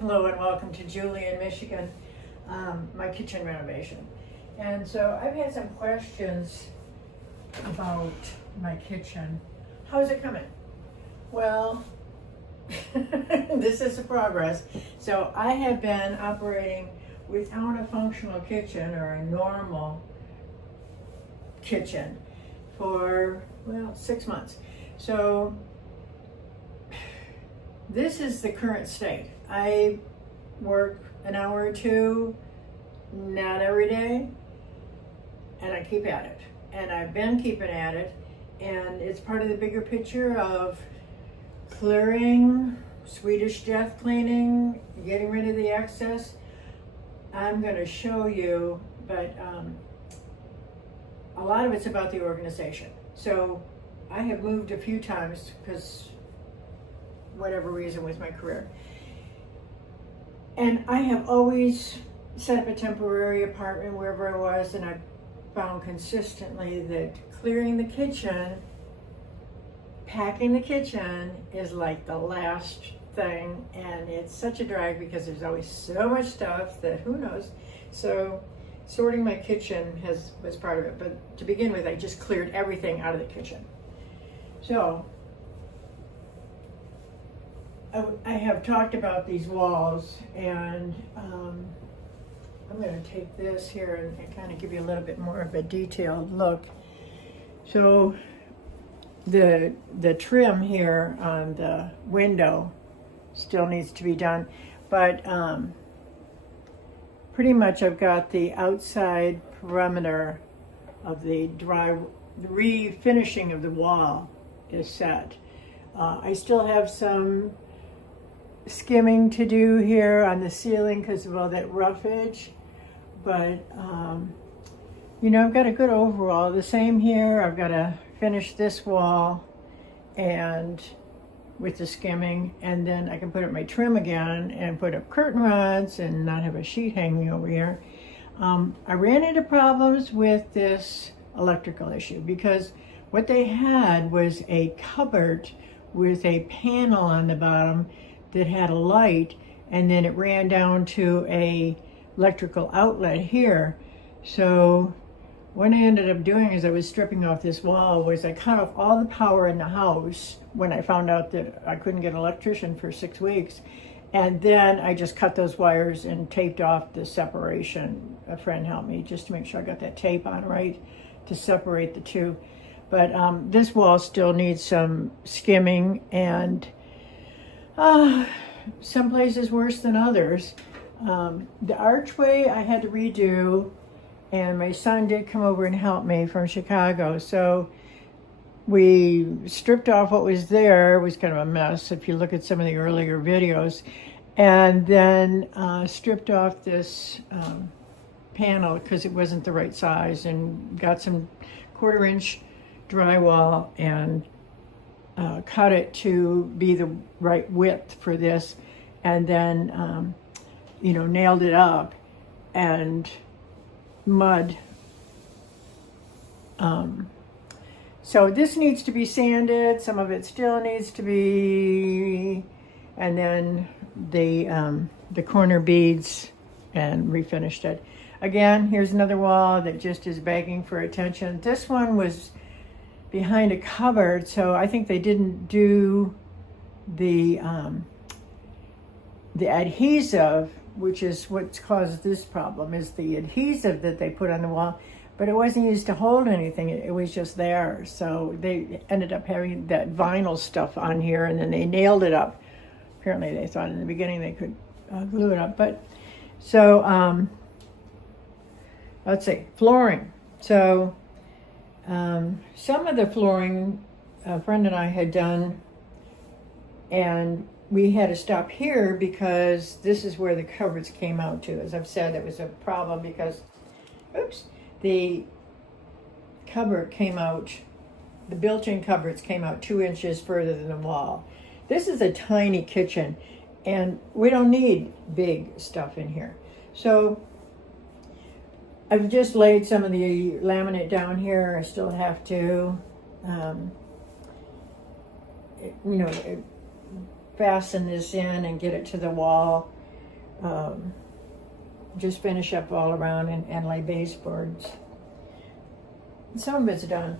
Hello and welcome to Julie in Michigan, my kitchen renovation. And so I've had some questions about my kitchen. How's it coming? Well, this is the progress. So I have been operating without a functional kitchen or a normal kitchen for, well, 6 months. So this is the current state. I work an hour or two, not every day, and I keep at it. And I've been keeping at it, and it's part of the bigger picture of clearing, Swedish death cleaning, getting rid of the excess. I'm going to show you, but a lot of it's about the organization. So I have moved a few times because whatever reason with my career. And I have always set up a temporary apartment wherever I was, and I found consistently that clearing the kitchen, packing the kitchen is like the last thing, and it's such a drag because there's always so much stuff that who knows. So sorting my kitchen was part of it, but to begin with, I just cleared everything out of the kitchen. So I have talked about these walls, and I'm going to take this here and kind of give you a little bit more of a detailed look. So the trim here on the window still needs to be done, but pretty much I've got the outside perimeter of the refinishing of the wall is set. I still have some skimming to do here on the ceiling because of all that roughage, but you know, I've got a good overall. The same here. I've got to finish this wall and with the skimming, and then I can put up my trim again and put up curtain rods and not have a sheet hanging over here. I ran into problems with this electrical issue because what they had was a cupboard with a panel on the bottom that had a light, and then it ran down to a electrical outlet here. So what I ended up doing is I was stripping off this wall was I cut off all the power in the house when I found out that I couldn't get an electrician for 6 weeks. And then I just cut those wires and taped off the separation. A friend helped me just to make sure I got that tape on right to separate the two. But this wall still needs some skimming, and some places worse than others. The archway I had to redo, and my son did come over and help me from Chicago. So we stripped off what was there. It was kind of a mess if you look at some of the earlier videos. And then stripped off this panel because it wasn't the right size, and got some 1/4 inch drywall and cut it to be the right width for this, and then you know, nailed it up, and mud. So this needs to be sanded. Some of it still needs to be, and then the corner beads, and refinished it. Again, here's another wall that just is begging for attention. This one was behind a cupboard, so I think they didn't do the adhesive, which is what's caused this problem, is the adhesive that they put on the wall, but it wasn't used to hold anything. It was just there. So they ended up having that vinyl stuff on here, and then they nailed it up. Apparently they thought in the beginning they could glue it up. But so let's see, flooring. So some of the flooring a friend and I had done, and we had to stop here because this is where the cupboards came out to. As I've said, it was a problem because, oops, the cupboard came out, the built-in cupboards came out 2 inches further than the wall. This is a tiny kitchen, and we don't need big stuff in here. So I've just laid some of the laminate down here. I still have to, fasten this in and get it to the wall. just finish up all around and lay baseboards. Some of it's done.